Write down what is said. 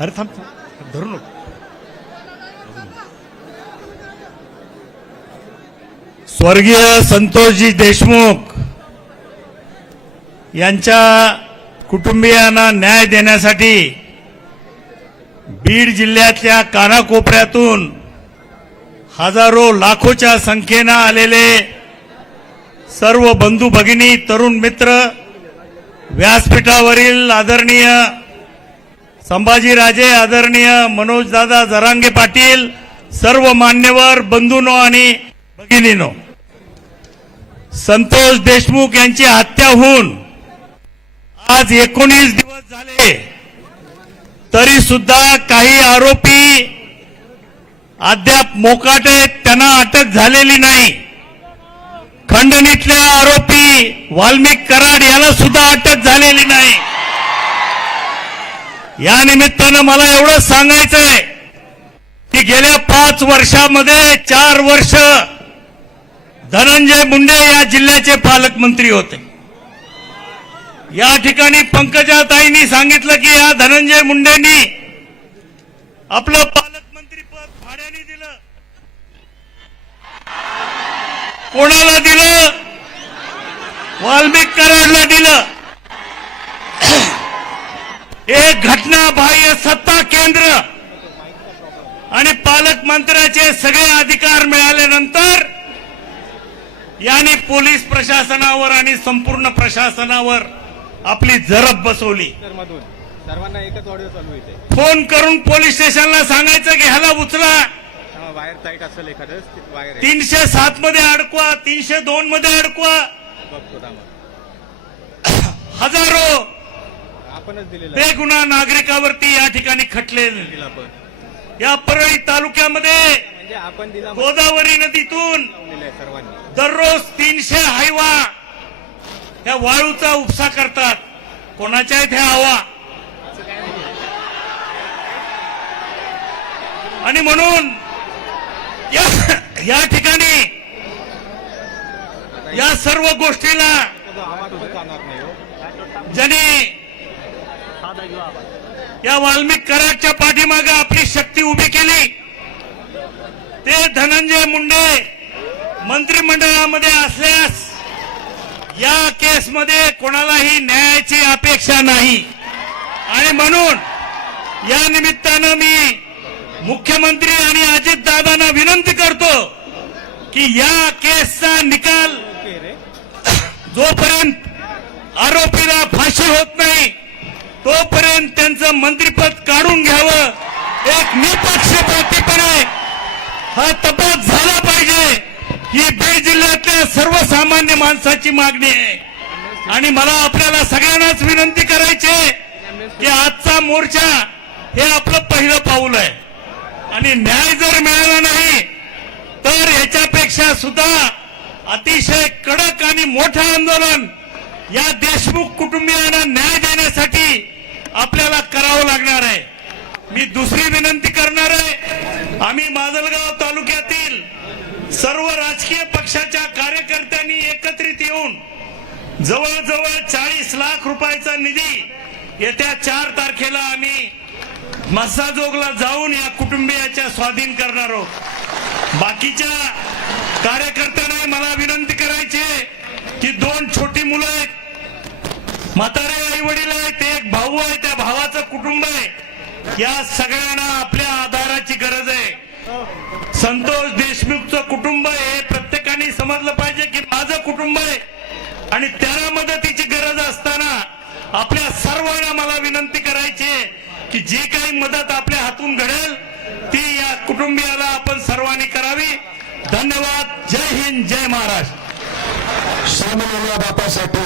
अरे थांब धरू नको. स्वर्गीय संतोषजी देशमुख यांच्या कुटुंबियांना न्याय देण्यासाठी बीड जिल्ह्यातल्या कानाकोपऱ्यातून हजारो लाखोच्या संख्येनं आलेले सर्व बंधू भगिनी तरुण मित्र व्यासपीठावरील आदरणीय संभाजीराजे आदरणीय मनोजदादा जरांगे पाटील सर्व मान्यवर बंधूंनो आणि भगिनींनो, संतोष देशमुख यांची हत्या होऊन आज 19 दिवस झाले तरी सुद्धा काही आरोपी अद्याप मोकाट आहेत, त्यांना अटक झालेली नाही. खंडणीतल्या आरोपी वाल्मिक कराड याला सुद्धा अटक झालेली नाही. या निमित्तानं मला एवढंच सांगायचंय की गेल्या 5 वर्षामध्ये 4 वर्ष धनंजय मुंडे या जिल्ह्याचे पालकमंत्री होते. या ठिकाणी पंकजाताईंनी सांगितलं की या धनंजय मुंडेंनी आपलं पालकमंत्री पद भाड्याने दिलं. कोणाला दिलं? वाल्मिक कराडला दिलं. एक घटनाबाह्य सत्ता केंद्र आणि पालकमंत्र्याचे सगळे अधिकार मिळाल्यानंतर यांनी पोलीस प्रशासनावर आणि संपूर्ण प्रशासनावर आपली जरब बसवली. सर्वांना एकच ऑडिओ चालू येते. फोन करून पोलीस स्टेशनला सांगायचं की ह्याला उचला, वायर टाईट असेल एखादं वायर 307 मध्ये अडकवा, 302 मध्ये अडकवा. हजारो आपणच दिलेलं बेगुन्हा नागरिकावरती या ठिकाणी खटले. या परळी तालुक्यामध्ये म्हणजे आपण दिला गोदावरी नदीतून सर्वांनी दररोज 300 हायवा ह्या वाळूचा उपसा करतात. कोणाच्या आहेत ह्या हवा? आणि म्हणून या ठिकाणी या सर्व गोष्टीला ज्यांनी या वाल्मिक कराडच्या पाठीमागे आपली शक्ती उभी केली ते धनंजय मुंडे मंत्रिमंडळामध्ये असल्यास या केसमध्ये कोणालाही न्यायाची अपेक्षा नाही. आणि म्हणून या निमित्तानं मी मुख्यमंत्री आणि अजितदादांना विनंती करतो की या केसचा निकाल जोपर्यंत आरोपीला फाशी होत नाही तोपर्यंत त्यांचं मंत्रिपद काढून घ्यावं. एक निपक्षपातीपणे हा तपास झाला पाहिजे ही बीड जिल्ह्यातल्या सर्वसामान्य माणसाची मागणी आहे. आणि मला आपल्याला सगळ्यांनाच विनंती करायची आहे की आजचा मोर्चा हे आपलं पहिलं पाऊल आहे. आणि न्याय जर मिळाला नाही तर याच्यापेक्षा सुद्धा अतिशय कडक आणि मोठं आंदोलन या देशमुख कुटुंबियांना न्याय देण्यासाठी आपल्याला करावं लागणार आहे. मी दुसरी विनंती करणार आहे, आम्ही माजलगाव तालुक्यातील सर्व राजकीय पक्षाच्या कार्यकर्त्यांनी एकत्रित येऊन जवळजवळ 40 लाख रुपयाचा निधी येत्या 4 तारखेला आम्ही मस्साजोगला जाऊन या कुटुंबियाच्या स्वाधीन करणार आहोत. बाकीच्या कार्यकर्त्यांना मला विनंती करायची आहे की 2 छोटी मुलं आहेत, म्हातारे आई वडील आहेत, एक भाऊ आहे, त्या भावाचं कुटुंब आहे. या सगळ्यांना आपल्या आधाराची गरज आहे. संतोष देशमुखचं कुटुंब हे प्रत्येकाने समजलं पाहिजे की माझं कुटुंब आहे आणि त्याला मदतीची गरज असताना आपल्या सर्वांना मला विनंती करायची आहे की जी काही मदत आपल्या हातून घडेल ती या कुटुंबियाला आपण सर्वांनी करावी. धन्यवाद. जय हिंद, जय महाराष्ट्र. बापासाठी